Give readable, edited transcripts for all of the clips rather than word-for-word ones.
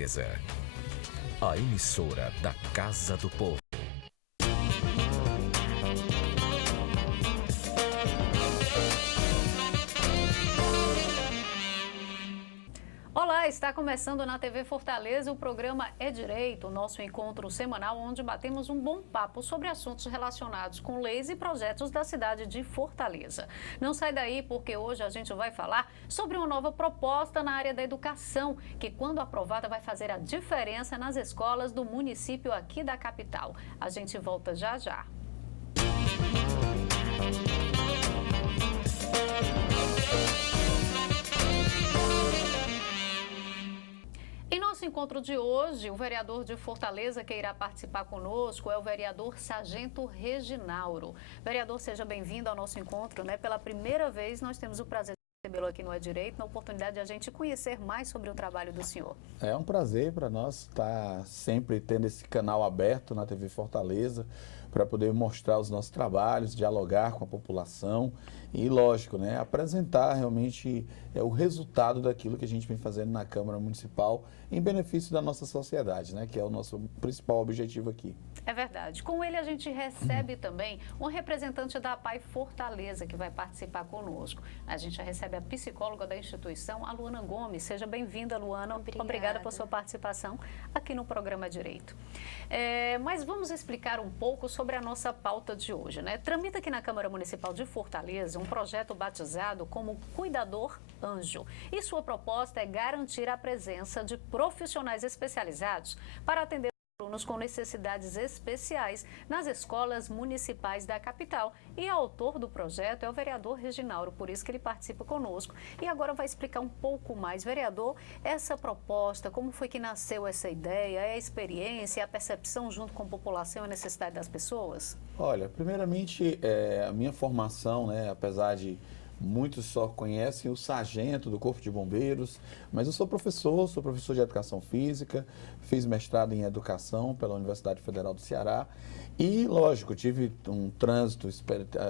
Fortaleza. A emissora da Casa do Povo. Olá, está começando na TV Fortaleza o programa É Direito, o nosso encontro semanal onde batemos um bom papo sobre assuntos relacionados com leis e projetos da cidade de Fortaleza. Não sai daí porque hoje a gente vai falar sobre uma nova proposta na área da educação, que quando aprovada vai fazer a diferença nas escolas do município aqui da capital. A gente volta já já. Em nosso encontro de hoje, o vereador de Fortaleza que irá participar conosco é o vereador Sargento Reginauro. Vereador, seja bem-vindo ao nosso encontro, né? Pela primeira vez nós temos o prazer de recebê-lo aqui no É Direito, na oportunidade de a gente conhecer mais sobre o trabalho do senhor. É um prazer para nós estar sempre tendo esse canal aberto na TV Fortaleza para poder mostrar os nossos trabalhos, dialogar com a população e, lógico, né, apresentar realmente o resultado daquilo que a gente vem fazendo na Câmara Municipal em benefício da nossa sociedade, né, que é o nosso principal objetivo aqui. É verdade. Com ele a gente recebe também um representante da APAE Fortaleza que vai participar conosco. A gente já recebe a psicóloga da instituição, a Luana Gomes. Seja bem-vinda, Luana. Obrigada por sua participação aqui no programa Direito. Mas vamos explicar um pouco sobre a nossa pauta de hoje, né? Tramita aqui na Câmara Municipal de Fortaleza um projeto batizado como Cuidador Anjo. E sua proposta é garantir a presença de profissionais especializados para atender alunos com necessidades especiais nas escolas municipais da capital. E o autor do projeto é o vereador Reginauro, por isso que ele participa conosco. E agora vai explicar um pouco mais. Vereador, essa proposta, como foi que nasceu essa ideia, é a experiência, a percepção junto com a população e a necessidade das pessoas? Olha, primeiramente, a minha formação, né, apesar de muitos só conhecem o sargento do Corpo de Bombeiros, mas eu sou professor de Educação Física, fiz mestrado em Educação pela Universidade Federal do Ceará e, lógico, tive um trânsito,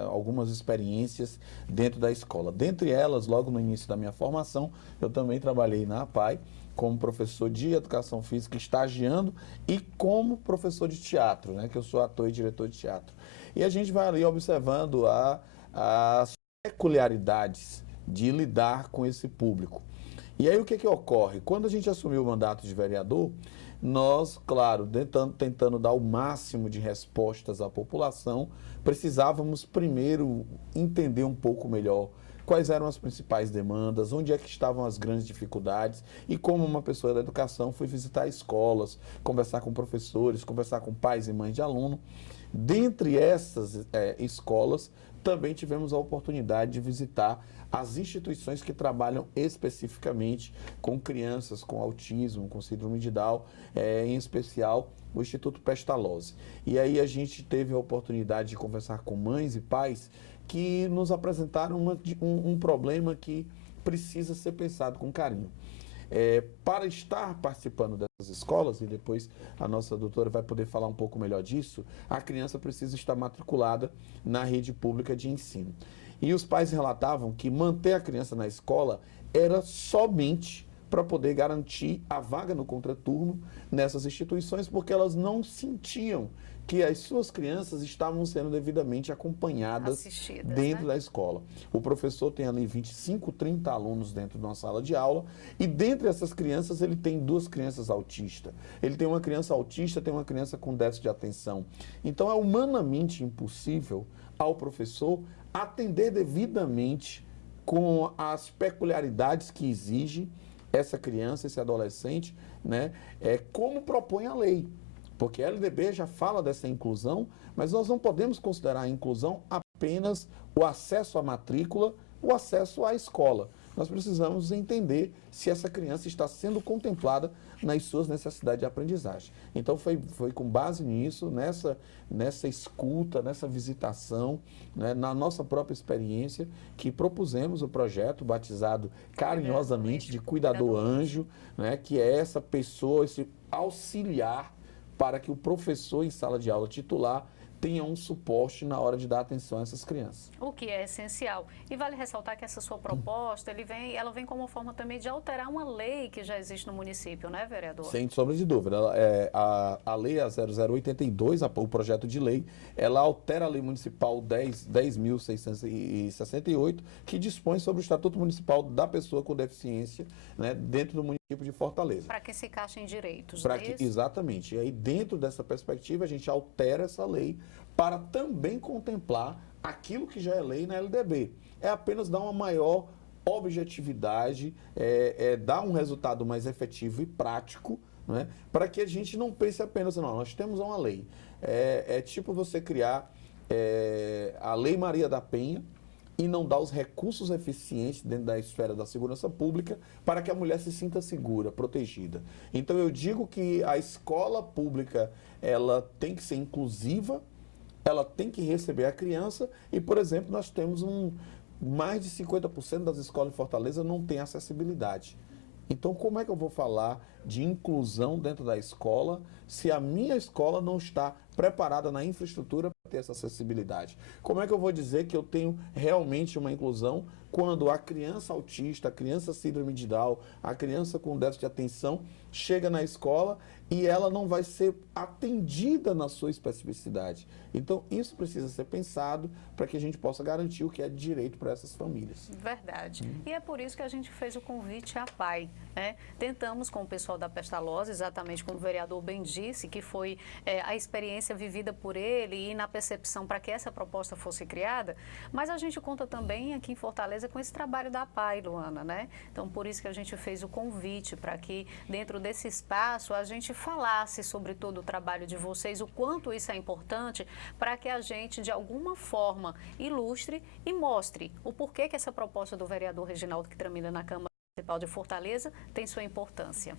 algumas experiências dentro da escola. Dentre elas, logo no início da minha formação, eu também trabalhei na APAE como professor de Educação Física, estagiando, e como professor de teatro, né, que eu sou ator e diretor de teatro. E a gente vai ali observando as peculiaridades de lidar com esse público. E aí o que ocorre? Quando a gente assumiu o mandato de vereador, nós, claro, tentando dar o máximo de respostas à população, precisávamos primeiro entender um pouco melhor quais eram as principais demandas, onde é que estavam as grandes dificuldades, e como uma pessoa da educação fui visitar escolas, conversar com professores, conversar com pais e mães de aluno. Dentre essas escolas, também tivemos a oportunidade de visitar as instituições que trabalham especificamente com crianças com autismo, com síndrome de Down, em especial o Instituto Pestalozzi. E aí a gente teve a oportunidade de conversar com mães e pais que nos apresentaram um problema que precisa ser pensado com carinho. Para estar participando dessas escolas, e depois a nossa doutora vai poder falar um pouco melhor disso, a criança precisa estar matriculada na rede pública de ensino. E os pais relatavam que manter a criança na escola era somente para poder garantir a vaga no contraturno nessas instituições, porque elas não sentiam que as suas crianças estavam sendo devidamente acompanhadas dentro da escola. O professor tem ali 25, 30 alunos dentro de uma sala de aula, e dentre essas crianças ele tem 2 crianças autistas. Ele tem uma criança autista, tem uma criança com déficit de atenção. Então é humanamente impossível ao professor atender devidamente com as peculiaridades que exige essa criança, esse adolescente, né, como propõe a lei. Porque a LDB já fala dessa inclusão, mas nós não podemos considerar a inclusão apenas o acesso à matrícula, o acesso à escola. Nós precisamos entender se essa criança está sendo contemplada nas suas necessidades de aprendizagem. Então foi com base nisso, nessa escuta, nessa visitação, né, na nossa própria experiência, que propusemos o projeto batizado carinhosamente de Cuidador Anjo, né, que é essa pessoa, esse auxiliar, para que o professor em sala de aula titular tenha um suporte na hora de dar atenção a essas crianças. O que é essencial. E vale ressaltar que essa sua proposta, ela vem como forma também de alterar uma lei que já existe no município, né, vereador? Sem sombra de dúvida. A lei 0082, o projeto de lei, ela altera a lei municipal 10.668, que dispõe sobre o Estatuto Municipal da Pessoa com Deficiência, né, dentro do município de Fortaleza. Para que se encaixe em direitos, Exatamente. E aí, dentro dessa perspectiva, a gente altera essa lei para também contemplar aquilo que já é lei na LDB. É apenas dar uma maior objetividade, dar um resultado mais efetivo e prático, né, para que a gente não pense apenas, não, nós temos uma lei. É tipo você criar a Lei Maria da Penha e não dar os recursos eficientes dentro da esfera da segurança pública para que a mulher se sinta segura, protegida. Então eu digo que a escola pública, ela tem que ser inclusiva, ela tem que receber a criança e, por exemplo, nós temos mais de 50% das escolas em Fortaleza não tem acessibilidade. Então, como é que eu vou falar de inclusão dentro da escola se a minha escola não está preparada na infraestrutura para ter essa acessibilidade? Como é que eu vou dizer que eu tenho realmente uma inclusão quando a criança autista, a criança síndrome de Down, a criança com déficit de atenção chega na escola e ela não vai ser atendida na sua especificidade? Então, isso precisa ser pensado para que a gente possa garantir o que é de direito para essas famílias. Verdade. E é por isso que a gente fez o convite à PAI, né? Tentamos com o pessoal da Pestalozzi, exatamente como o vereador bem disse, que foi a experiência vivida por ele e na percepção para que essa proposta fosse criada, mas a gente conta também aqui em Fortaleza com esse trabalho da PAI, Luana, né? Então, por isso que a gente fez o convite para que dentro desse espaço a gente falasse sobre todo o trabalho de vocês, o quanto isso é importante para que a gente, de alguma forma, ilustre e mostre o porquê que essa proposta do vereador Reginaldo, que tramita na Câmara Municipal de Fortaleza, tem sua importância.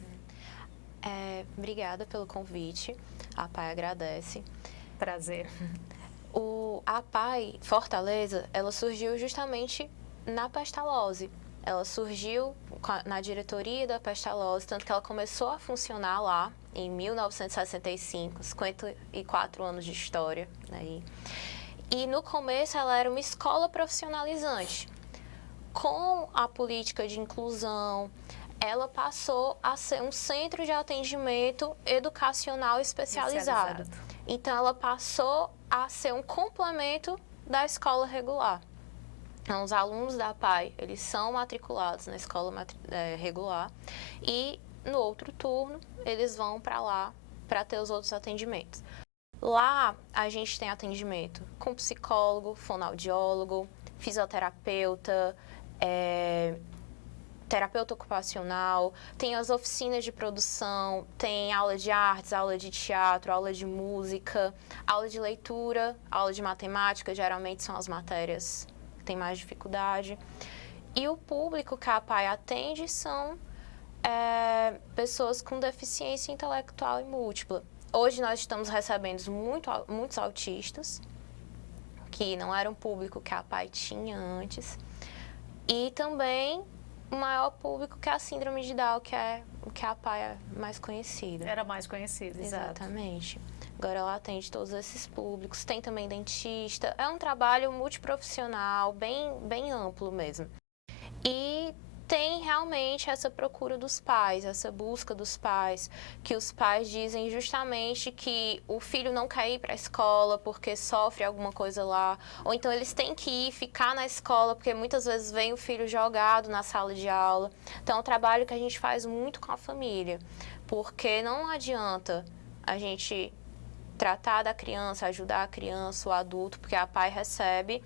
Obrigada pelo convite, a PAI agradece. Prazer. A PAI Fortaleza, ela surgiu justamente na Pestalozzi. Ela surgiu na diretoria da Pestalozzi, tanto que ela começou a funcionar lá em 1965, 54 anos de história. Né? E no começo ela era uma escola profissionalizante. Com a política de inclusão, ela passou a ser um centro de atendimento educacional especializado. Então ela passou a ser um complemento da escola regular. Então, os alunos da PAI, eles são matriculados na escola regular e no outro turno eles vão para lá para ter os outros atendimentos. Lá a gente tem atendimento com psicólogo, fonoaudiólogo, fisioterapeuta, terapeuta ocupacional, tem as oficinas de produção, tem aula de artes, aula de teatro, aula de música, aula de leitura, aula de matemática, geralmente são as matérias que têm mais dificuldade. E o público que a PAI atende são pessoas com deficiência intelectual e múltipla. Hoje nós estamos recebendo muitos autistas, que não era um público que a PAI tinha antes, e também o maior público que é a síndrome de Down, que é o que a PAI é mais conhecida. Era mais conhecida, exatamente. Agora ela atende todos esses públicos, tem também dentista, é um trabalho multiprofissional, bem amplo mesmo. E tem realmente essa procura dos pais, essa busca dos pais, que os pais dizem justamente que o filho não quer ir para a escola porque sofre alguma coisa lá, ou então eles têm que ir ficar na escola porque muitas vezes vem o filho jogado na sala de aula. Então é um trabalho que a gente faz muito com a família, porque não adianta a gente tratar da criança, ajudar a criança, o adulto, porque a PAI recebe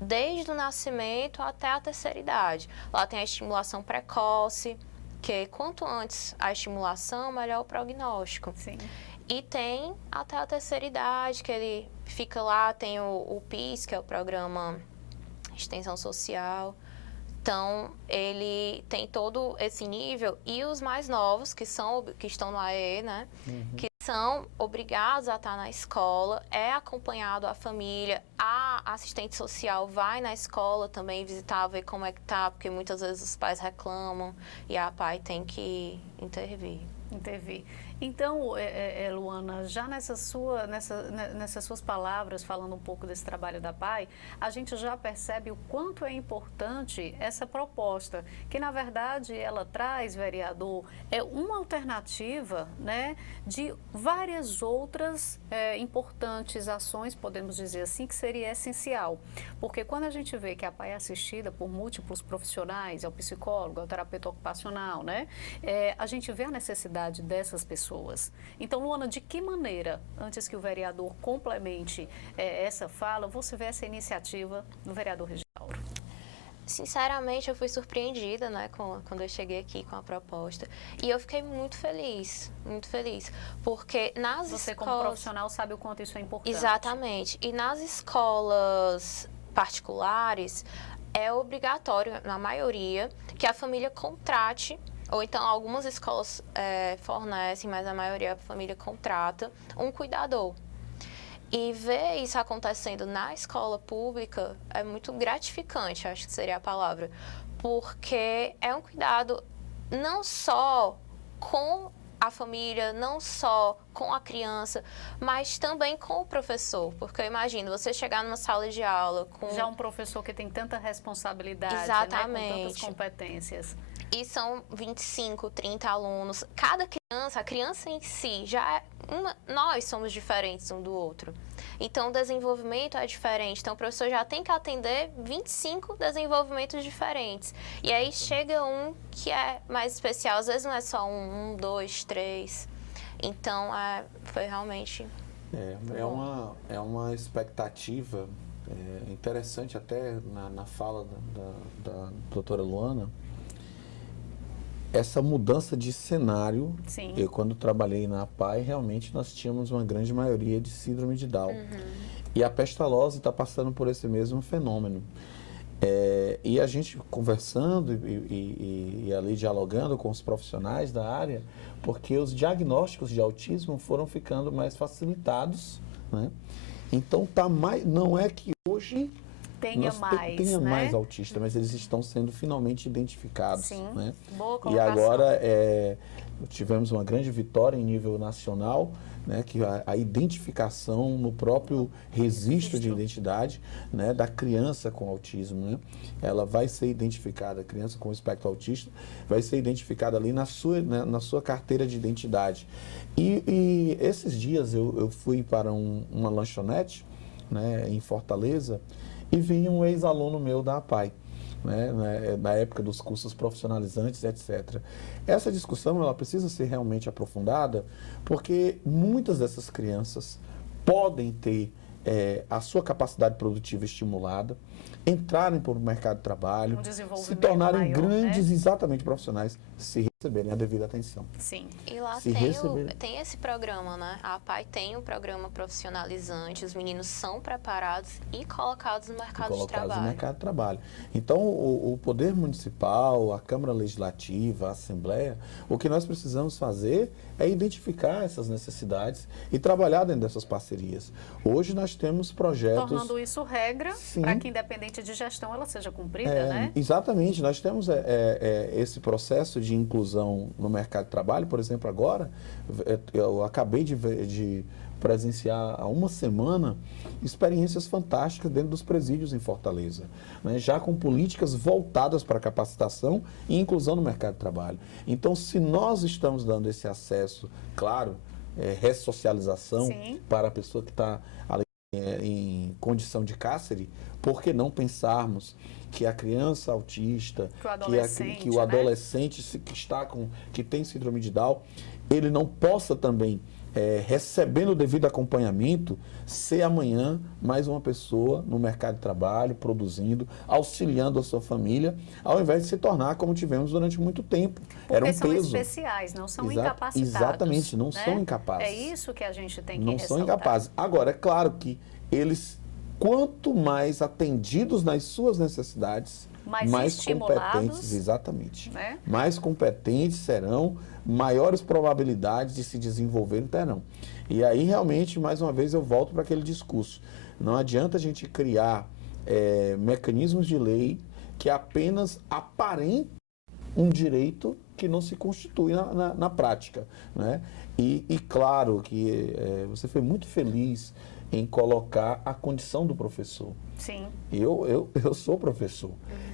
desde o nascimento até a terceira idade. Lá tem a estimulação precoce, que quanto antes a estimulação, melhor o prognóstico. Sim. E tem até a terceira idade, que ele fica lá, tem o PIS, que é o Programa Extensão Social. Então, ele tem todo esse nível. E os mais novos, que estão no AE, né? Que são obrigados a estar na escola, é acompanhado a família, a assistente social vai na escola também visitar, ver como é que tá, porque muitas vezes os pais reclamam e a PAI tem que intervir. intervir. Então, Luana, já nessas suas palavras, falando um pouco desse trabalho da PAI, a gente já percebe o quanto é importante essa proposta, que na verdade ela traz, vereador, uma alternativa, né, de várias outras importantes ações, podemos dizer assim, que seria essencial. Porque quando a gente vê que a PAI é assistida por múltiplos profissionais, é o psicólogo, é o terapeuta ocupacional, né, a gente vê a necessidade dessas pessoas. Então, Luana, de que maneira, antes que o vereador complemente essa fala, você vê essa iniciativa do vereador Reginaldo? Sinceramente, eu fui surpreendida, né, quando eu cheguei aqui com a proposta. E eu fiquei muito feliz, porque nas escolas... Você, como profissional, sabe o quanto isso é importante. Exatamente. E nas escolas particulares, é obrigatório, na maioria, que a família contrate, ou então algumas escolas fornecem, mas a maioria da família contrata um cuidador. E ver isso acontecendo na escola pública é muito gratificante, acho que seria a palavra, porque é um cuidado não só com a família, não só com a criança, mas também com o professor, porque eu imagino você chegar numa sala de aula com... Já um professor que tem tanta responsabilidade, Exatamente. Né, com tantas competências. E são 25, 30 alunos. Cada criança, a criança em si, nós somos diferentes um do outro. Então, o desenvolvimento é diferente. Então, o professor já tem que atender 25 desenvolvimentos diferentes. E aí chega um que é mais especial. Às vezes não é só um, 2, 3. Então, foi realmente... É uma expectativa interessante até na fala da doutora Luana. Essa mudança de cenário, Sim. Eu quando trabalhei na PAI, realmente nós tínhamos uma grande maioria de síndrome de Down. E a pestalose está passando por esse mesmo fenômeno. E a gente conversando e ali dialogando com os profissionais da área, porque os diagnósticos de autismo foram ficando mais facilitados, né? Então, não é que hoje... Tenha mais autista, mas eles estão sendo finalmente identificados. Sim, né? Boa colocação. E agora tivemos uma grande vitória em nível nacional, né, que a identificação no próprio registro de identidade, né, da criança com autismo. Né? Ela vai ser identificada, a criança com espectro autista, vai ser identificada ali na sua carteira de identidade. E esses dias eu fui para uma lanchonete, né, em Fortaleza, e vinha um ex-aluno meu da APAI, né, na época dos cursos profissionalizantes, etc. Essa discussão ela precisa ser realmente aprofundada, porque muitas dessas crianças podem ter a sua capacidade produtiva estimulada, entrarem para o mercado de trabalho, se tornarem maior, grandes, né? Exatamente profissionais, se receberem a devida atenção. Sim. E lá tem esse programa, né? A APAI tem um programa profissionalizante, os meninos são preparados e colocados no mercado de trabalho. Então, o Poder Municipal, a Câmara Legislativa, a Assembleia, o que nós precisamos fazer é identificar essas necessidades e trabalhar dentro dessas parcerias. Hoje nós temos projetos... Tornando isso regra, para que independente de gestão ela seja cumprida, né? Exatamente. Nós temos esse processo de inclusão no mercado de trabalho. Por exemplo, agora, eu acabei de presenciar há uma semana experiências fantásticas dentro dos presídios em Fortaleza, né? Já com políticas voltadas para capacitação e inclusão no mercado de trabalho. Então, se nós estamos dando esse acesso, claro, ressocialização Sim. para a pessoa que está em condição de cárcere, por que não pensarmos que a criança autista, que o adolescente que tem síndrome de Down, ele não possa também, recebendo o devido acompanhamento, ser amanhã mais uma pessoa no mercado de trabalho, produzindo, auxiliando a sua família, ao invés de se tornar como tivemos durante muito tempo. Porque era um são peso. Especiais, não são incapacitados. Exatamente, não né? são incapazes. É isso que a gente tem que Não ressaltar. são incapazes. Agora, é claro que eles, quanto mais atendidos nas suas necessidades, mais competentes, exatamente. Né? Mais competentes serão, maiores probabilidades de se desenvolver terão. E aí, realmente, mais uma vez, eu volto para aquele discurso. Não adianta a gente criar mecanismos de lei que apenas aparentem um direito que não se constitui na prática, né? E claro que você foi muito feliz em colocar a condição do professor. Sim. Eu sou professor.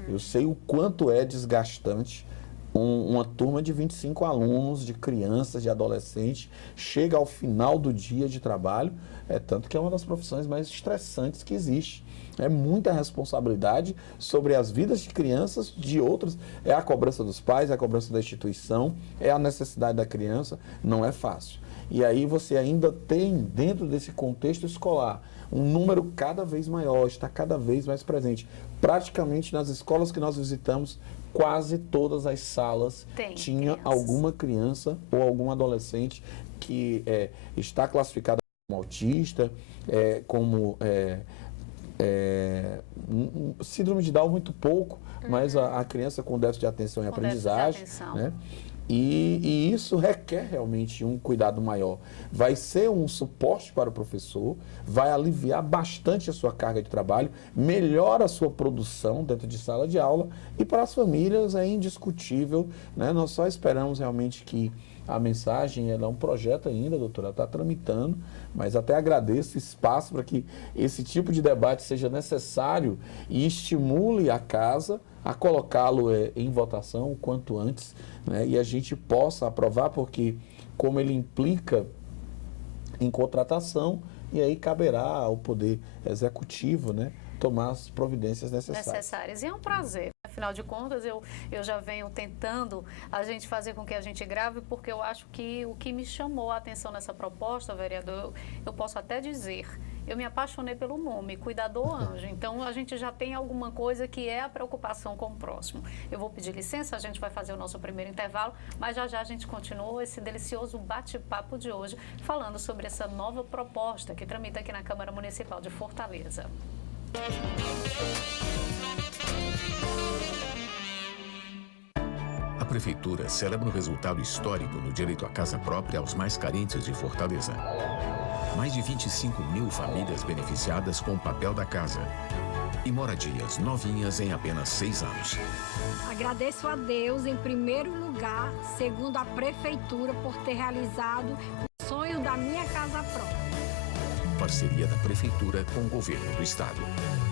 Eu sei o quanto é desgastante uma turma de 25 alunos, de crianças, de adolescentes, chega ao final do dia de trabalho, tanto que é uma das profissões mais estressantes que existe. É muita responsabilidade sobre as vidas de crianças, de outras. É a cobrança dos pais, é a cobrança da instituição, é a necessidade da criança. Não é fácil. E aí você ainda tem, dentro desse contexto escolar, um número cada vez maior, está cada vez mais presente. Praticamente nas escolas que nós visitamos, quase todas as salas tinha alguma criança ou algum adolescente que está classificado como autista, como síndrome de Down muito pouco, mas a criança com déficit de atenção e aprendizagem, né? E isso requer realmente um cuidado maior. Vai ser um suporte para o professor, vai aliviar bastante a sua carga de trabalho, melhora a sua produção dentro de sala de aula, e para as famílias é indiscutível, né? Nós só esperamos realmente que a mensagem, ela é um projeto ainda, doutora, está tramitando, mas até agradeço o espaço para que esse tipo de debate seja necessário e estimule a casa a colocá-lo em votação o quanto antes, né? E a gente possa aprovar, porque como ele implica em contratação, e aí caberá ao Poder Executivo, né, tomar as providências necessárias. E é um prazer. Afinal de contas, eu já venho tentando a gente fazer com que a gente grave, porque eu acho que o que me chamou a atenção nessa proposta, vereador, eu posso até dizer, eu me apaixonei pelo nome, Cuidador Anjo. Então, a gente já tem alguma coisa que é a preocupação com o próximo. Eu vou pedir licença, a gente vai fazer o nosso primeiro intervalo, mas já a gente continua esse delicioso bate-papo de hoje, falando sobre essa nova proposta que tramita aqui na Câmara Municipal de Fortaleza. A Prefeitura celebra um resultado histórico no direito à casa própria aos mais carentes de Fortaleza. Mais de 25 mil famílias beneficiadas com o papel da casa. E moradias novinhas em apenas 6 anos. Agradeço a Deus, em primeiro lugar, segundo a Prefeitura, por ter realizado o sonho da minha casa própria. Parceria da Prefeitura com o Governo do Estado.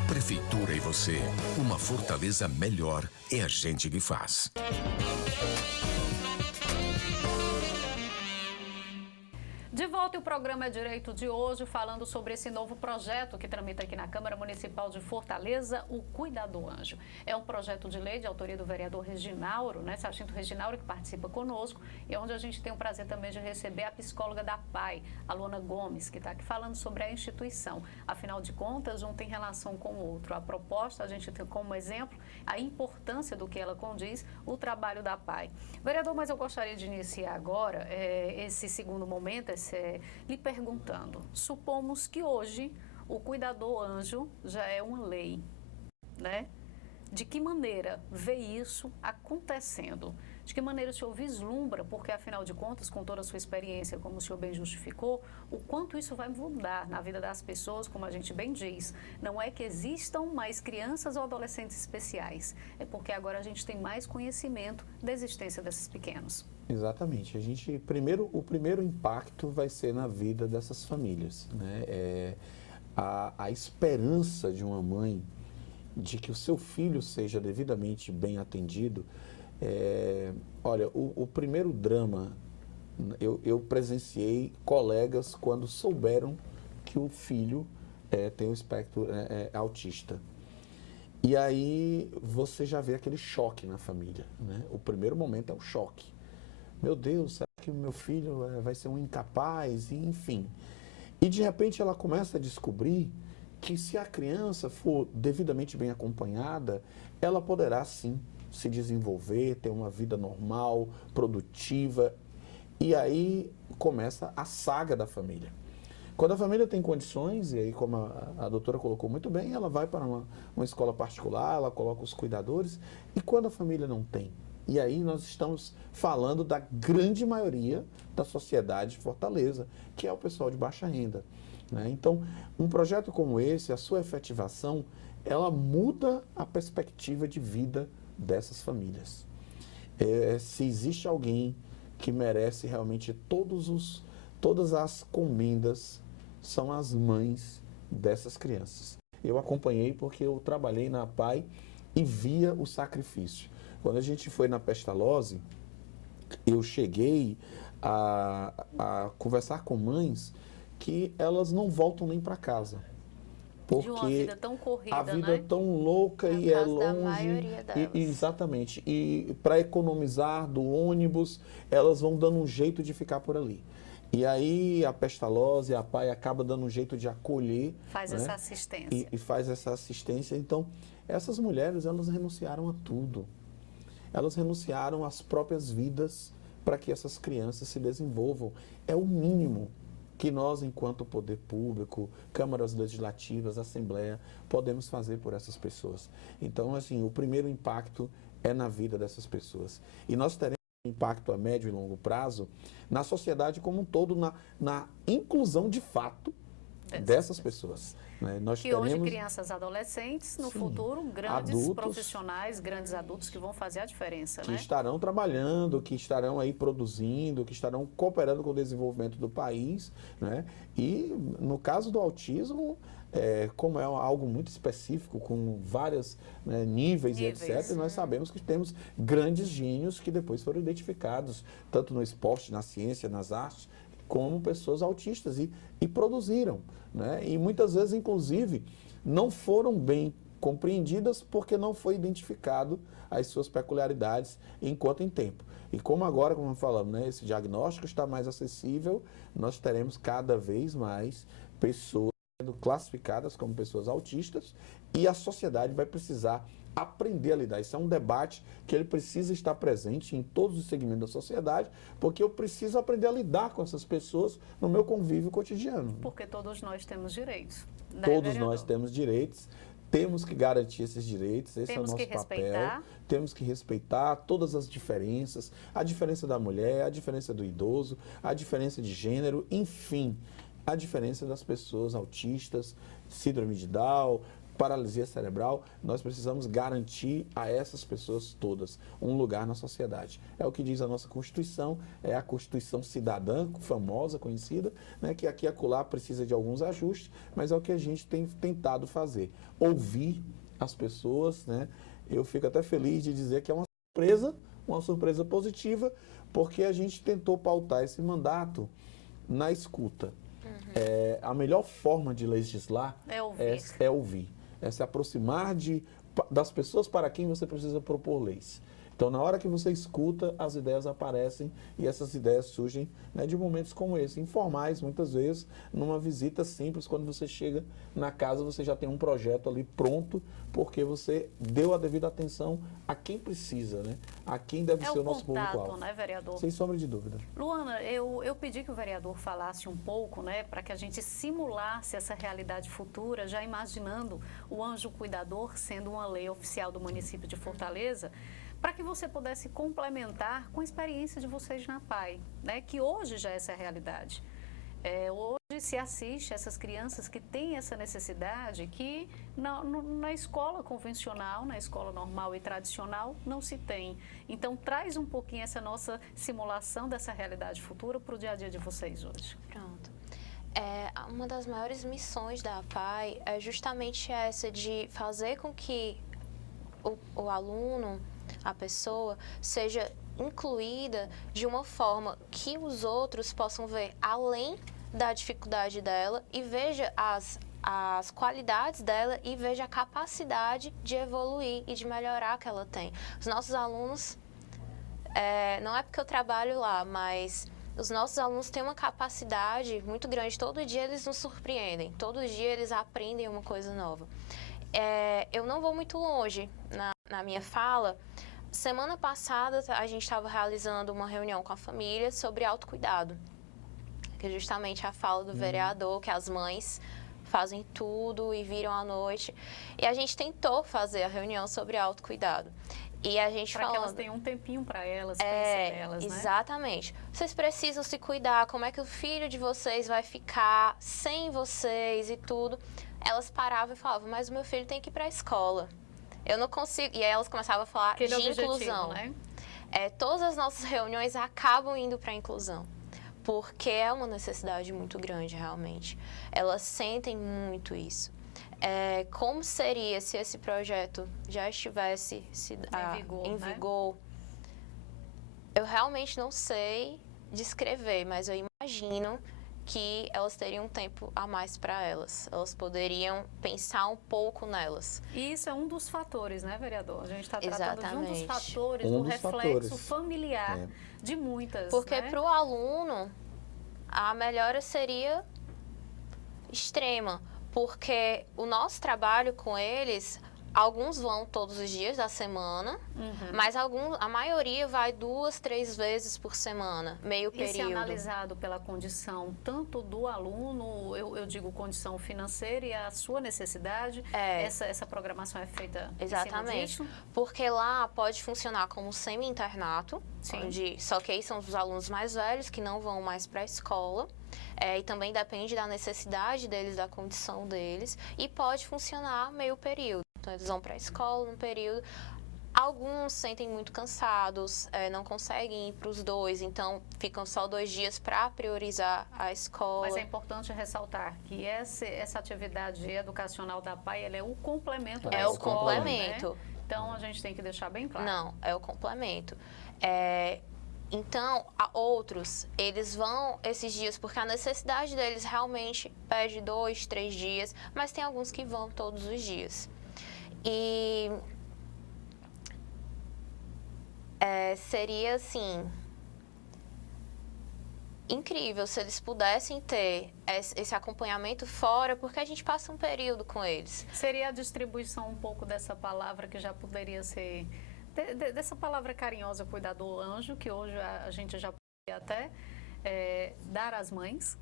Prefeitura e você, uma Fortaleza melhor é a gente que faz. De volta o programa Direito de hoje, falando sobre esse novo projeto que tramita aqui na Câmara Municipal de Fortaleza, o Cuidador Anjo. É um projeto de lei de autoria do vereador Reginauro, né, Sargento Reginauro, que participa conosco, e onde a gente tem o prazer também de receber a psicóloga da PAI, a Luana Gomes, que está aqui falando sobre a instituição. Afinal de contas, um tem relação com o outro. A proposta, a gente tem como exemplo a importância do que ela condiz, o trabalho da PAI. Vereador, mas eu gostaria de iniciar agora esse segundo momento, lhe perguntando, supomos que hoje o Cuidador Anjo já é uma lei, né? De que maneira vê isso acontecendo? De que maneira o senhor vislumbra, porque afinal de contas, com toda a sua experiência, como o senhor bem justificou, o quanto isso vai mudar na vida das pessoas, como a gente bem diz. Não é que existam mais crianças ou adolescentes especiais, é porque agora a gente tem mais conhecimento da existência desses pequenos. Exatamente. O primeiro impacto vai ser na vida dessas famílias, né? A esperança de uma mãe de que o seu filho seja devidamente bem atendido. Olha, o primeiro drama, eu presenciei colegas quando souberam que o filho tem o espectro autista. E aí você já vê aquele choque na família, né? O primeiro momento é o choque. Meu Deus, será que o meu filho vai ser um incapaz? Enfim. E de repente ela começa a descobrir que se a criança for devidamente bem acompanhada, ela poderá sim se desenvolver, ter uma vida normal, produtiva. E aí começa a saga da família. Quando a família tem condições, e aí como a doutora colocou muito bem, ela vai para uma escola particular, ela coloca os cuidadores. E quando a família não tem? E aí nós estamos falando da grande maioria da sociedade de Fortaleza, que é o pessoal de baixa renda, né? Então, um projeto como esse, a sua efetivação, ela muda a perspectiva de vida dessas famílias. se existe alguém que merece realmente todas as comendas, são as mães dessas crianças. Eu acompanhei porque eu trabalhei na APAE e via o sacrifício. Quando a gente foi na Pestalozzi, eu cheguei a conversar com mães que elas não voltam nem para casa. Porque de uma vida tão corrida, a vida né? é tão louca No e é caso da longe. maioria delas. Exatamente. E para economizar do ônibus, elas vão dando um jeito de ficar por ali. E aí a Pestalozzi, a APAE acaba dando um jeito de acolher. Faz né? essa assistência. E faz essa assistência. Então, essas mulheres, elas renunciaram a tudo. Elas renunciaram às próprias vidas para que essas crianças se desenvolvam. É o mínimo que nós, enquanto poder público, câmaras legislativas, assembleia, podemos fazer por essas pessoas. Então, assim, o primeiro impacto é na vida dessas pessoas. E nós teremos um impacto a médio e longo prazo na sociedade como um todo, na inclusão de fato dessas pessoas. Né? Nós Que teremos... hoje crianças e adolescentes, no Sim, futuro, grandes adultos, profissionais, grandes adultos que vão fazer a diferença, que né? estarão trabalhando, que estarão aí produzindo, que estarão cooperando com o desenvolvimento do país, né? E no caso do autismo, como é algo muito específico, com vários níveis e etc., nós sabemos que temos grandes gênios que depois foram identificados, tanto no esporte, na ciência, nas artes, como pessoas autistas e produziram, né? E muitas vezes, inclusive, não foram bem compreendidas porque não foi identificado as suas peculiaridades enquanto em tempo. E como agora, como falamos, né, esse diagnóstico está mais acessível, nós teremos cada vez mais pessoas sendo classificadas como pessoas autistas e a sociedade vai precisar aprender a lidar. Isso é um debate que ele precisa estar presente em todos os segmentos da sociedade, porque eu preciso aprender a lidar com essas pessoas no meu convívio cotidiano. Porque todos nós temos direitos. Né, todos vereador? nós temos direitos, temos que garantir esses direitos, esse Temos é o que nosso papel. respeitar. Temos que respeitar todas as diferenças, a diferença da mulher, a diferença do idoso, a diferença de gênero, enfim, a diferença das pessoas autistas, síndrome de Down, paralisia cerebral. Nós precisamos garantir a essas pessoas todas um lugar na sociedade. É o que diz a nossa Constituição, é a Constituição cidadã, famosa, conhecida, né, que aqui e acolá precisa de alguns ajustes, mas é o que a gente tem tentado fazer. Ouvir as pessoas, né? Eu fico até feliz de dizer que é uma surpresa positiva, porque a gente tentou pautar esse mandato na escuta. A melhor forma de legislar é ouvir. É se aproximar das pessoas para quem você precisa propor leis. Então, na hora que você escuta, as ideias aparecem e essas ideias surgem, né, de momentos como esse, informais, muitas vezes, numa visita simples, quando você chega na casa, você já tem um projeto ali pronto, porque você deu a devida atenção a quem precisa, né? A quem deve ser o nosso público-alvo. Né, vereador? Sem sombra de dúvida. Luana, eu pedi que o vereador falasse um pouco, né, para que a gente simulasse essa realidade futura, já imaginando o anjo cuidador sendo uma lei oficial do município de Fortaleza, para que você pudesse complementar com a experiência de vocês na APAE, né, que hoje já é essa realidade. Hoje se assiste a essas crianças que têm essa necessidade que na escola convencional, na escola normal e tradicional, não se tem. Então, traz um pouquinho essa nossa simulação dessa realidade futura para o dia a dia de vocês hoje. Pronto. Uma das maiores missões da APAE é justamente essa de fazer com que o aluno, a pessoa, seja incluída de uma forma que os outros possam ver além da dificuldade dela e veja as qualidades dela e veja a capacidade de evoluir e de melhorar que ela tem. Os nossos alunos, não é porque eu trabalho lá, mas os nossos alunos têm uma capacidade muito grande. Todo dia eles nos surpreendem, todo dia eles aprendem uma coisa nova. Eu não vou muito longe na minha fala. Semana passada, a gente estava realizando uma reunião com a família sobre autocuidado, que é justamente a fala do vereador, que as mães fazem tudo e viram à noite. E a gente tentou fazer a reunião sobre autocuidado. E a gente para que elas tenham um tempinho para elas, pensem nelas, né? Exatamente. Vocês precisam se cuidar, como é que o filho de vocês vai ficar sem vocês e tudo. Elas paravam e falavam, mas o meu filho tem que ir para a escola. Eu não consigo. E aí elas começavam a falar de inclusão. Né? todas as nossas reuniões acabam indo para a inclusão, porque é uma necessidade muito grande, realmente. Elas sentem muito isso. Como seria se esse projeto já estivesse em vigor? Eu realmente não sei descrever, mas eu imagino que elas teriam um tempo a mais para elas. Elas poderiam pensar um pouco nelas. E isso é um dos fatores, né, vereador? A gente está tratando de um dos fatores, do reflexo familiar de muitas. Porque para o aluno, a melhora seria extrema. Porque o nosso trabalho com eles, alguns vão todos os dias da semana, mas a maioria vai 2, 3 vezes por semana, meio período. Isso é analisado pela condição tanto do aluno, eu digo condição financeira e a sua necessidade. Essa programação é feita exatamente, em cima disso? Porque lá pode funcionar como um semi-internato, só que aí são os alunos mais velhos que não vão mais para a escola. E também depende da necessidade deles, da condição deles, e pode funcionar meio período. Então, eles vão para a escola no período. Alguns sentem muito cansados, não conseguem ir para os 2, então ficam só 2 dias para priorizar a escola. Mas é importante ressaltar que essa atividade educacional da PAI, ela é o complemento da escola. É o complemento. Né? Então, a gente tem que deixar bem claro. Não, é o complemento. Então, outros, eles vão esses dias porque a necessidade deles realmente pede 2, 3 dias, mas tem alguns que vão todos os dias. E seria, assim, incrível se eles pudessem ter esse acompanhamento fora, porque a gente passa um período com eles. Seria a distribuição um pouco dessa palavra que já poderia ser... Dessa palavra carinhosa, cuidador anjo, que hoje a gente já pode até dar às mães,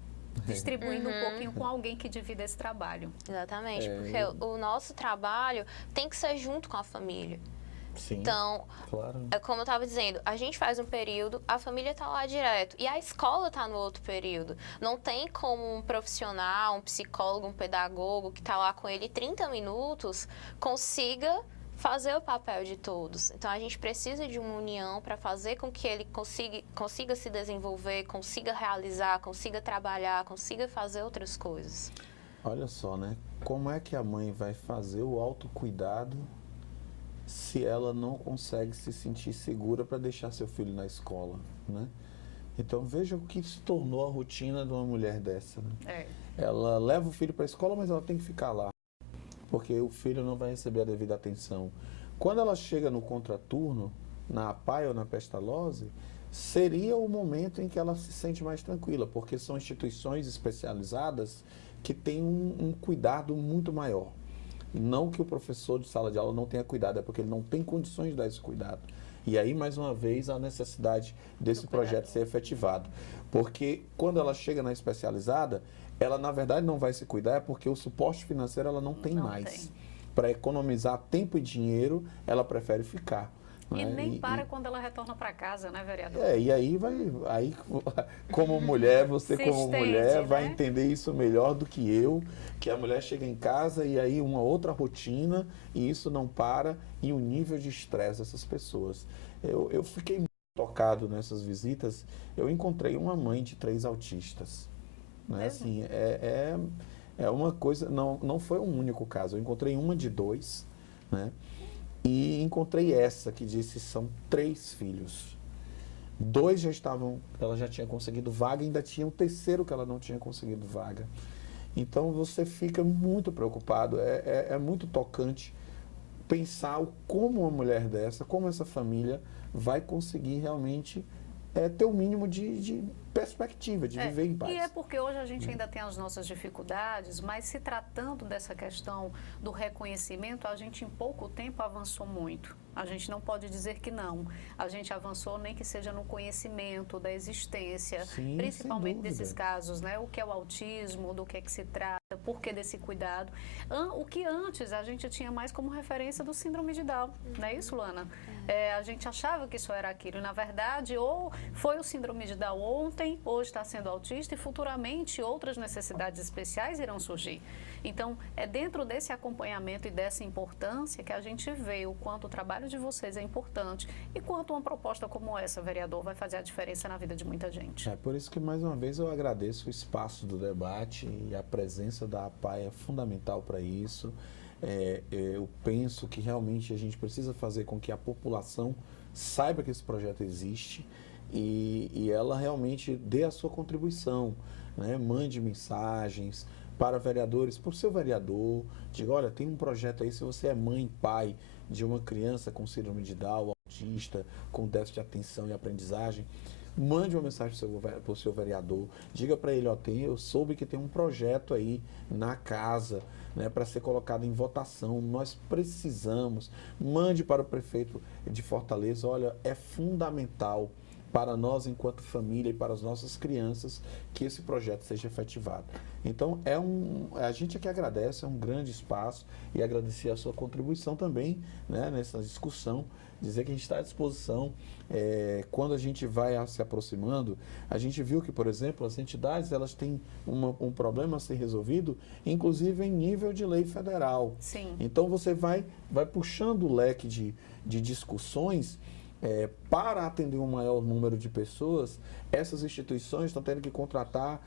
distribuindo um pouquinho com alguém que divida esse trabalho. Exatamente, porque o nosso trabalho tem que ser junto com a família. Sim, então, claro. Como eu estava dizendo, a gente faz um período, a família está lá direto e a escola está no outro período. Não tem como um profissional, um psicólogo, um pedagogo que está lá com ele 30 minutos consiga fazer o papel de todos. Então, a gente precisa de uma união para fazer com que ele consiga se desenvolver, consiga realizar, consiga trabalhar, consiga fazer outras coisas. Olha só, né? Como é que a mãe vai fazer o autocuidado se ela não consegue se sentir segura para deixar seu filho na escola, né? Então, veja o que se tornou a rotina de uma mulher dessa, né? Ela leva o filho para a escola, mas ela tem que ficar lá, porque o filho não vai receber a devida atenção. Quando ela chega no contraturno, na APAI ou na Pestalozzi, seria o momento em que ela se sente mais tranquila, porque são instituições especializadas que têm um cuidado muito maior. Não que o professor de sala de aula não tenha cuidado, é porque ele não tem condições de dar esse cuidado. E aí, mais uma vez, a necessidade desse projeto ser efetivado. Porque quando ela chega na especializada, ela, na verdade, não vai se cuidar, é porque o suporte financeiro ela não tem mais. Para economizar tempo e dinheiro, ela prefere ficar. E nem quando ela retorna para casa, né, vereador? E aí como mulher, você como mulher vai entender isso melhor do que eu, que a mulher chega em casa e aí uma outra rotina e isso não para, e o nível de estresse dessas pessoas. Eu fiquei muito tocado nessas visitas, eu encontrei uma mãe de 3 autistas. Né? Assim, é uma coisa, não foi um único caso, eu encontrei uma de 2, né? E encontrei essa que disse são 3 filhos. 2 ela já tinha conseguido vaga, ainda tinha um terceiro que ela não tinha conseguido vaga. Então você fica muito preocupado, é muito tocante pensar como uma mulher dessa, como essa família vai conseguir realmente ter o mínimo de perspectiva, de viver em paz. E é porque hoje a gente ainda tem as nossas dificuldades, mas se tratando dessa questão do reconhecimento, a gente em pouco tempo avançou muito. A gente não pode dizer que não. A gente avançou nem que seja no conhecimento da existência, sim, principalmente desses casos, né? O que é o autismo, do que é que se trata, por que desse cuidado. O que antes a gente tinha mais como referência do síndrome de Down, não é isso, Luana? A gente achava que isso era aquilo, e na verdade, ou foi o síndrome de Down ontem, hoje está sendo autista, e futuramente outras necessidades especiais irão surgir. Então, é dentro desse acompanhamento e dessa importância que a gente vê o quanto o trabalho de vocês é importante e quanto uma proposta como essa, vereador, vai fazer a diferença na vida de muita gente. É por isso que, mais uma vez, eu agradeço o espaço do debate e a presença da APAE é fundamental para isso. Eu penso que realmente a gente precisa fazer com que a população saiba que esse projeto existe e ela realmente dê a sua contribuição, né? Mande mensagens para vereadores, por seu vereador, diga, olha, tem um projeto aí, se você é mãe, pai de uma criança com síndrome de Down, autista, com déficit de atenção e aprendizagem, mande uma mensagem para o seu vereador, diga para ele, ó, eu soube que tem um projeto aí na casa, né, para ser colocado em votação, nós precisamos, mande para o prefeito de Fortaleza, olha, é fundamental para nós enquanto família e para as nossas crianças que esse projeto seja efetivado. Então, a gente aqui agradece, é um grande espaço e agradecer a sua contribuição também, né, nessa discussão, dizer que a gente está à disposição. Quando a gente vai se aproximando, a gente viu que, por exemplo, as entidades elas têm um problema a ser resolvido, inclusive em nível de lei federal. Sim. Então, você vai puxando o leque de discussões para atender um maior número de pessoas. Essas instituições estão tendo que contratar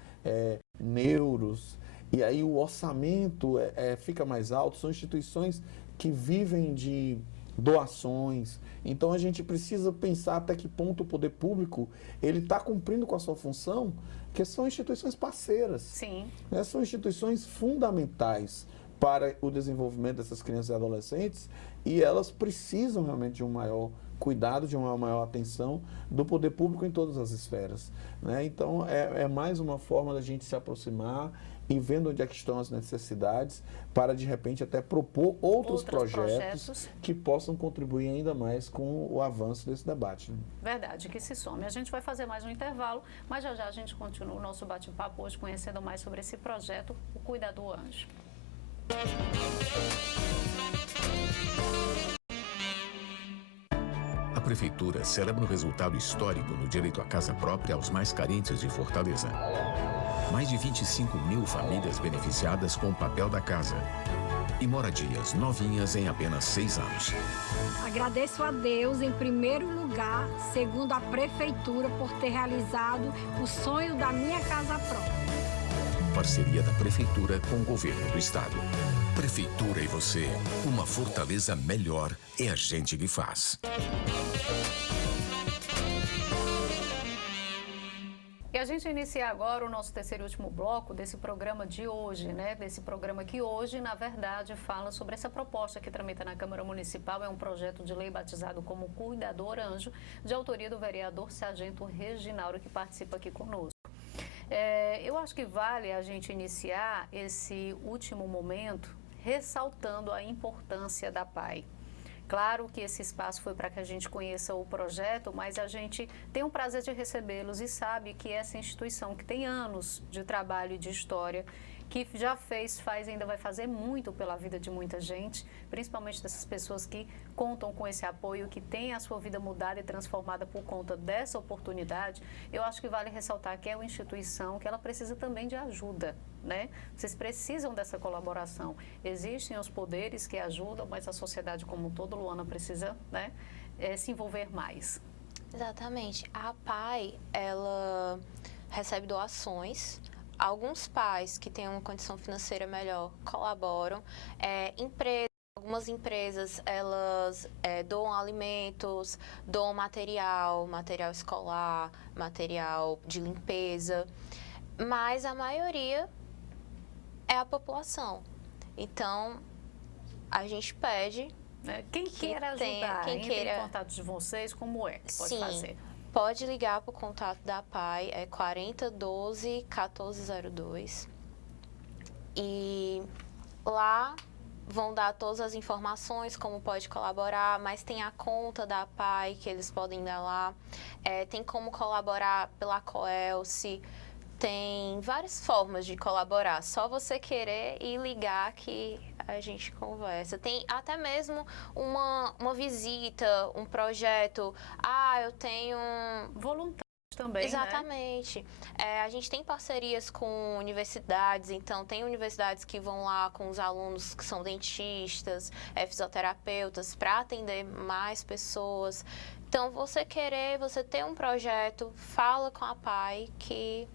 neuros, e aí o orçamento fica mais alto. São instituições que vivem de doações. Então a gente precisa pensar até que ponto o poder público ele está cumprindo com a sua função, que são instituições parceiras. Sim. Né? São instituições fundamentais para o desenvolvimento dessas crianças e adolescentes, e elas precisam realmente de um maior cuidado, de uma maior atenção do poder público em todas as esferas, né? Então, é mais uma forma da gente se aproximar e vendo onde é que estão as necessidades para, de repente, até propor outros projetos que possam contribuir ainda mais com o avanço desse debate. Né? Verdade, que se some. A gente vai fazer mais um intervalo, mas já já a gente continua o nosso bate-papo hoje conhecendo mais sobre esse projeto, o Cuidador Anjo. A Prefeitura celebra um resultado histórico no direito à casa própria aos mais carentes de Fortaleza. Mais de 25 mil famílias beneficiadas com o papel da casa. E moradias novinhas em apenas 6 anos. Agradeço a Deus, em primeiro lugar, segundo a Prefeitura, por ter realizado o sonho da minha casa própria. Parceria da Prefeitura com o Governo do Estado. Prefeitura e você, uma Fortaleza melhor é a gente que faz. E a gente inicia agora o nosso terceiro e último bloco desse programa de hoje, né? Desse programa que hoje, na verdade, fala sobre essa proposta que tramita na Câmara Municipal. É um projeto de lei batizado como Cuidador Anjo, de autoria do vereador Sargento Reginaldo, que participa aqui conosco. Eu acho que vale a gente iniciar esse último momento ressaltando a importância da PAI. Claro que esse espaço foi para que a gente conheça o projeto, mas a gente tem o prazer de recebê-los e sabe que essa instituição que tem anos de trabalho e de história, que já faz e ainda vai fazer muito pela vida de muita gente, principalmente dessas pessoas que contam com esse apoio, que têm a sua vida mudada e transformada por conta dessa oportunidade. Eu acho que vale ressaltar que é uma instituição que ela precisa também de ajuda, né? Vocês precisam dessa colaboração. Existem os poderes que ajudam, mas a sociedade como um todo, Luana, precisa, né, se envolver mais. Exatamente. A PAI, ela recebe doações. Alguns pais que têm uma condição financeira melhor colaboram. Algumas empresas, elas doam alimentos, doam material escolar, material de limpeza, mas a maioria é a população. Então, a gente pede... Quem queira ajudar, entre em contato de vocês, como é que pode fazer? Pode ligar para o contato da PAI, é 4012-1402. E lá vão dar todas as informações, como pode colaborar, mas tem a conta da PAI que eles podem dar lá. Tem como colaborar pela Coelce, tem várias formas de colaborar. Só você querer e ligar que a gente conversa. Tem até mesmo uma visita, um projeto. Eu tenho voluntários também, exatamente. Né? A gente tem parcerias com universidades, então tem universidades que vão lá com os alunos que são dentistas, fisioterapeutas, para atender mais pessoas. Então, você ter um projeto, fala com a PAI que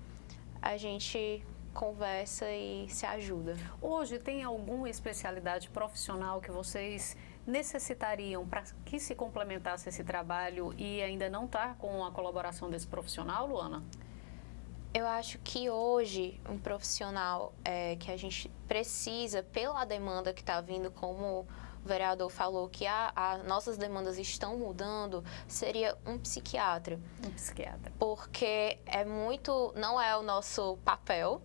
a gente conversa e se ajuda. Hoje tem alguma especialidade profissional que vocês necessitariam para que se complementasse esse trabalho e ainda não está com a colaboração desse profissional, Luana? Eu acho que hoje um profissional que a gente precisa, pela demanda que está vindo, como o vereador falou, que as nossas demandas estão mudando, seria um psiquiatra. Um psiquiatra. Porque não é o nosso papel,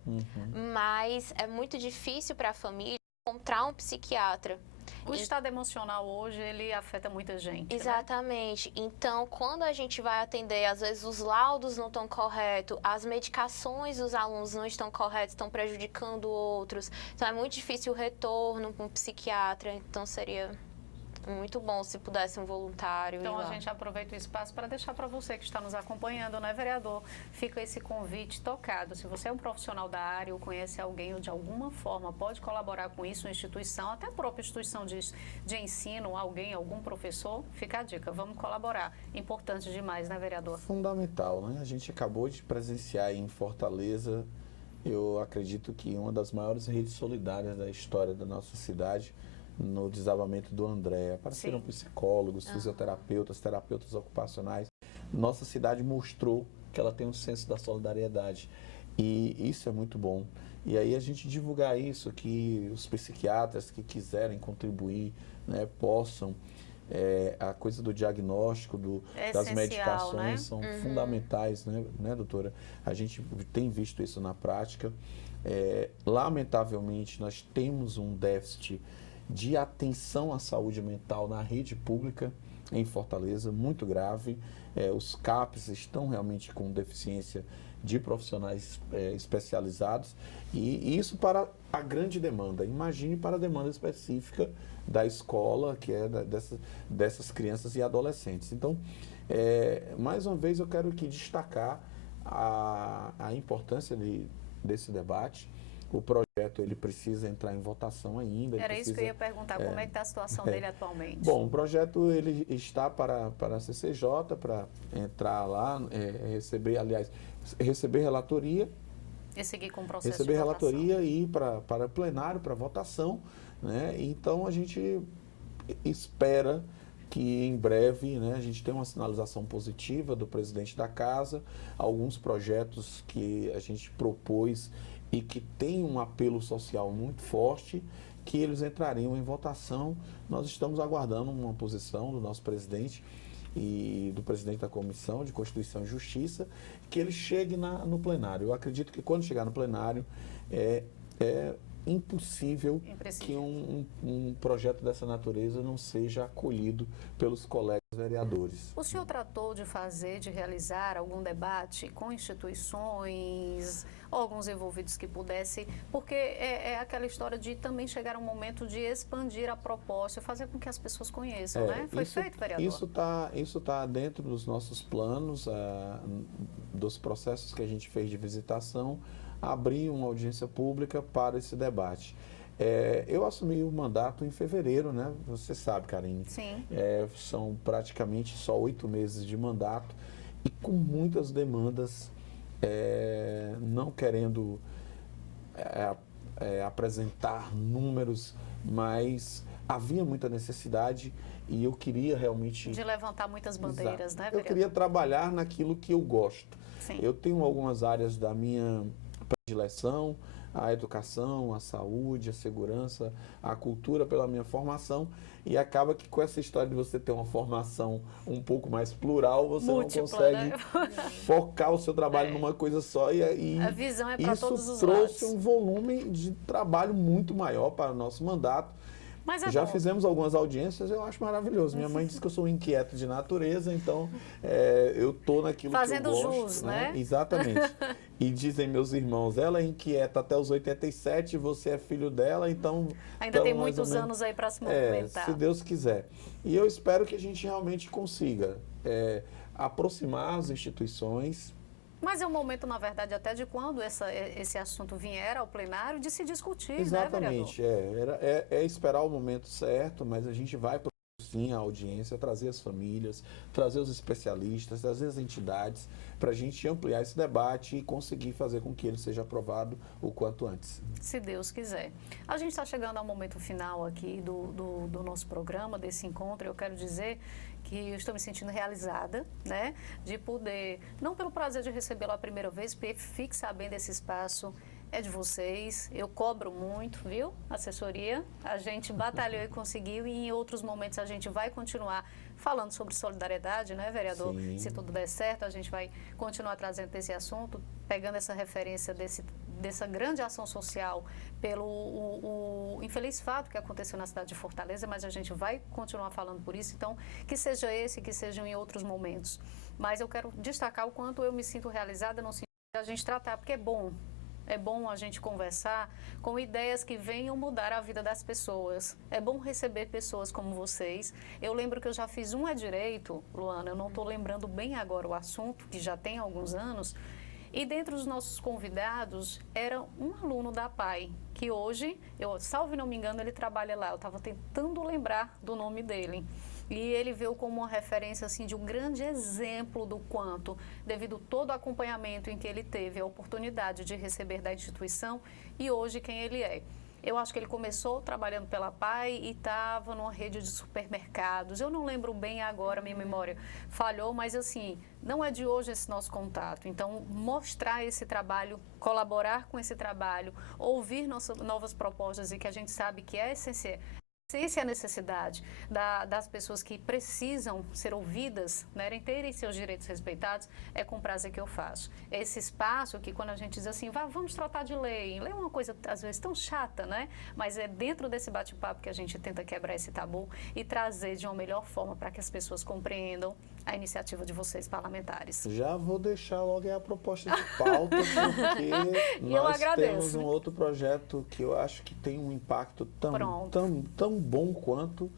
mas é muito difícil para a família encontrar um psiquiatra. O estado emocional hoje, ele afeta muita gente. Exatamente. Né? Então, quando a gente vai atender, às vezes os laudos não estão corretos, as medicações dos alunos não estão corretas, estão prejudicando outros. Então, é muito difícil o retorno para um psiquiatra. Então, seria muito bom se pudesse um voluntário. Então, a gente aproveita o espaço para deixar para você que está nos acompanhando, né, vereador? Fica esse convite tocado. Se você é um profissional da área ou conhece alguém ou de alguma forma pode colaborar com isso, uma instituição, até a própria instituição de ensino, algum professor, fica a dica, vamos colaborar. Importante demais, né, vereador? Fundamental, né? A gente acabou de presenciar aí em Fortaleza, eu acredito que uma das maiores redes solidárias da história da nossa cidade, no desabamento do André. Apareceram psicólogos, fisioterapeutas, terapeutas ocupacionais. Nossa cidade mostrou que ela tem um senso da solidariedade. E isso é muito bom. E aí a gente divulgar isso, que os psiquiatras que quiserem contribuir, né, possam. A coisa do diagnóstico, das medicações, né? São fundamentais, né, doutora? A gente tem visto isso na prática. Lamentavelmente, nós temos um déficit de atenção à saúde mental na rede pública em Fortaleza, muito grave. Os CAPs estão realmente com deficiência de profissionais especializados e isso para a grande demanda. Imagine para a demanda específica da escola, que é dessas crianças e adolescentes. Então, mais uma vez eu quero aqui destacar a importância desse debate. O projeto ele precisa entrar em votação ainda. Era isso que eu ia perguntar, como é que está a situação dele atualmente? Bom, o projeto ele está para a CCJ, para entrar lá, receber relatoria. E seguir com o processo receber de votação. Relatoria e ir para plenário, para votação. Né? Então, a gente espera que em breve, né, a gente tenha uma sinalização positiva do presidente da casa, alguns projetos que a gente propôs e que tem um apelo social muito forte, que eles entrariam em votação. Nós estamos aguardando uma posição do nosso presidente e do presidente da Comissão de Constituição e Justiça, que ele chegue no plenário. Eu acredito que quando chegar no plenário, é impossível que um projeto dessa natureza não seja acolhido pelos colegas vereadores. O senhor tratou de realizar algum debate com instituições, órgãos envolvidos que pudessem, porque é aquela história de também chegar um momento de expandir a proposta, fazer com que as pessoas conheçam, né? Foi feito, vereador? Isso tá dentro dos nossos planos, dos processos que a gente fez de visitação, abrir uma audiência pública para esse debate. Eu assumi o mandato em fevereiro, né? Você sabe, Karine. Sim. São praticamente só 8 meses de mandato e com muitas demandas, não querendo apresentar números, mas havia muita necessidade e eu queria realmente... De levantar muitas bandeiras, né, vereador? Eu vereador? queria trabalhar naquilo que eu gosto. Sim. Eu tenho algumas áreas da minha predileção, a educação, a saúde, a segurança, a cultura pela minha formação, e acaba que com essa história de você ter uma formação um pouco mais plural, você múltipla, não consegue, né? Focar o seu trabalho numa coisa só, e a visão é para todos os isso trouxe lados. um volume de trabalho muito maior para o nosso mandato, Mas é Já bom. fizemos algumas audiências, eu acho maravilhoso. Minha mãe diz que eu sou um inquieto de natureza, então eu tô naquilo Fazendo que eu gosto. jus, né? Exatamente. E dizem meus irmãos, ela é inquieta até os 87, você é filho dela, então... Ainda tem mais ou muitos menos- anos aí para se movimentar. se Deus quiser. E eu espero que a gente realmente consiga aproximar as instituições. Mas é um momento, na verdade, até de quando esse assunto vier ao plenário, de se discutir, Exatamente, né, vereador? é esperar o momento certo, mas a gente vai sim a audiência, trazer as famílias, trazer os especialistas, trazer as entidades, para a gente ampliar esse debate e conseguir fazer com que ele seja aprovado o quanto antes. Se Deus quiser. A gente está chegando ao momento final aqui do nosso programa, desse encontro. Eu quero dizer que eu estou me sentindo realizada, né? De poder, não pelo prazer de recebê-lo a primeira vez, porque fique sabendo, esse espaço é de vocês. Eu cobro muito, viu? Assessoria. A gente batalhou e conseguiu, e em outros momentos a gente vai continuar falando sobre solidariedade, né, vereador? Sim. Se tudo der certo, a gente vai continuar trazendo esse assunto, pegando essa referência dessa grande ação social pelo o infeliz fato que aconteceu na cidade de Fortaleza, mas a gente vai continuar falando por isso. Então, que seja esse, que sejam em outros momentos. Mas eu quero destacar o quanto eu me sinto realizada no sentido de a gente tratar, porque é bom a gente conversar com ideias que venham mudar a vida das pessoas. É bom receber pessoas como vocês. Eu lembro que eu já fiz um É Direito, Luana, eu não estou lembrando bem agora o assunto, que já tem alguns anos, e dentre os nossos convidados era um aluno da PAI, que hoje, salvo não me engano, ele trabalha lá. Eu estava tentando lembrar do nome dele. E ele veio como uma referência assim, de um grande exemplo do quanto, devido todo o acompanhamento em que ele teve, a oportunidade de receber da instituição, e hoje quem ele é. Eu acho que ele começou trabalhando pela PAI e estava numa rede de supermercados. Eu não lembro bem agora, minha memória falhou, mas assim, não é de hoje esse nosso contato. Então, mostrar esse trabalho, colaborar com esse trabalho, ouvir novas propostas, e que a gente sabe que é essencial. Essa é a necessidade das pessoas que precisam ser ouvidas, né, terem seus direitos respeitados, é com prazer que eu faço. Esse espaço que, quando a gente diz assim, vamos tratar de lei é uma coisa, às vezes, tão chata, né? Mas é dentro desse bate-papo que a gente tenta quebrar esse tabu e trazer de uma melhor forma para que as pessoas compreendam a iniciativa de vocês, parlamentares. Já vou deixar logo a proposta de pauta, porque nós temos um outro projeto que eu acho que tem um impacto tão bom quanto,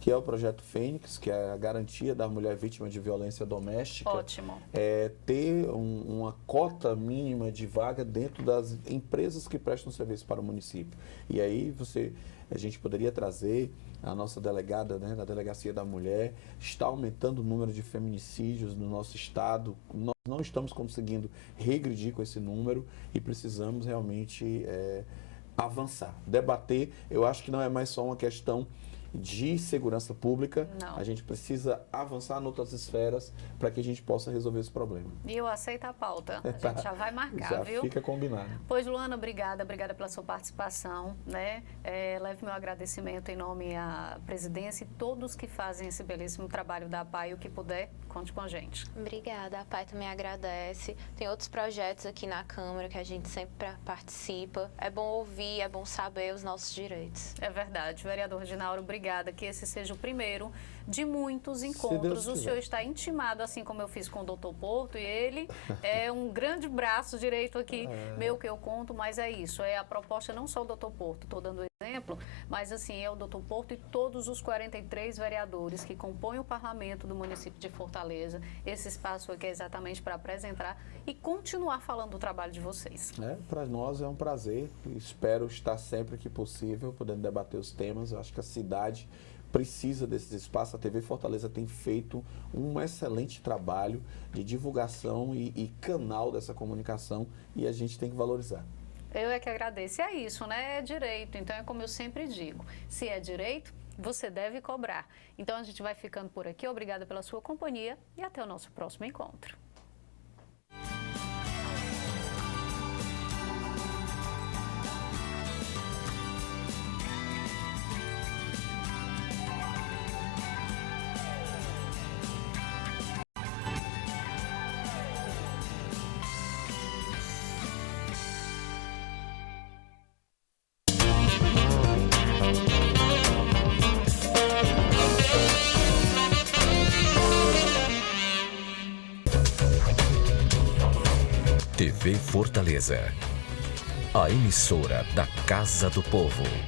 que é o projeto Fênix, que é a garantia da mulher vítima de violência doméstica. Ótimo. Ter uma cota mínima de vaga dentro das empresas que prestam serviço para o município. E aí a gente poderia trazer a nossa delegada, né, da Delegacia da Mulher. Está aumentando o número de feminicídios no nosso estado. Nós não estamos conseguindo regredir com esse número e precisamos realmente avançar, debater. Eu acho que não é mais só uma questão de segurança pública, não. A gente precisa avançar em outras esferas para que a gente possa resolver esse problema. E eu aceito a pauta, a gente já vai marcar, já viu? Fica combinado. Pois, Luana, obrigada pela sua participação, né? Leve meu agradecimento em nome à presidência e todos que fazem esse belíssimo trabalho da APAI. O que puder, conte com a gente. Obrigada, a APAI também agradece. Tem outros projetos aqui na Câmara que a gente sempre participa. É bom ouvir, é bom saber os nossos direitos. É verdade. Vereador Reginauro, obrigada. Que esse seja o primeiro de muitos encontros. O senhor está intimado, assim como eu fiz com o Dr. Porto, e ele é um grande braço direito aqui, meu, que eu conto, mas é isso. É a proposta, não só o Dr. Porto, estou dando exemplo, mas assim, é o Dr. Porto e todos os 43 vereadores que compõem o parlamento do município de Fortaleza. Esse espaço aqui é exatamente para apresentar e continuar falando do trabalho de vocês. Para nós é um prazer. Espero estar sempre que possível podendo debater os temas. Eu acho que a cidade precisa desses espaços. A TV Fortaleza tem feito um excelente trabalho de divulgação e canal dessa comunicação, e a gente tem que valorizar. Eu é que agradeço. É isso, né? É direito. Então, é como eu sempre digo, se é direito, você deve cobrar. Então, a gente vai ficando por aqui. Obrigada pela sua companhia e até o nosso próximo encontro. TV Fortaleza, a emissora da Casa do Povo.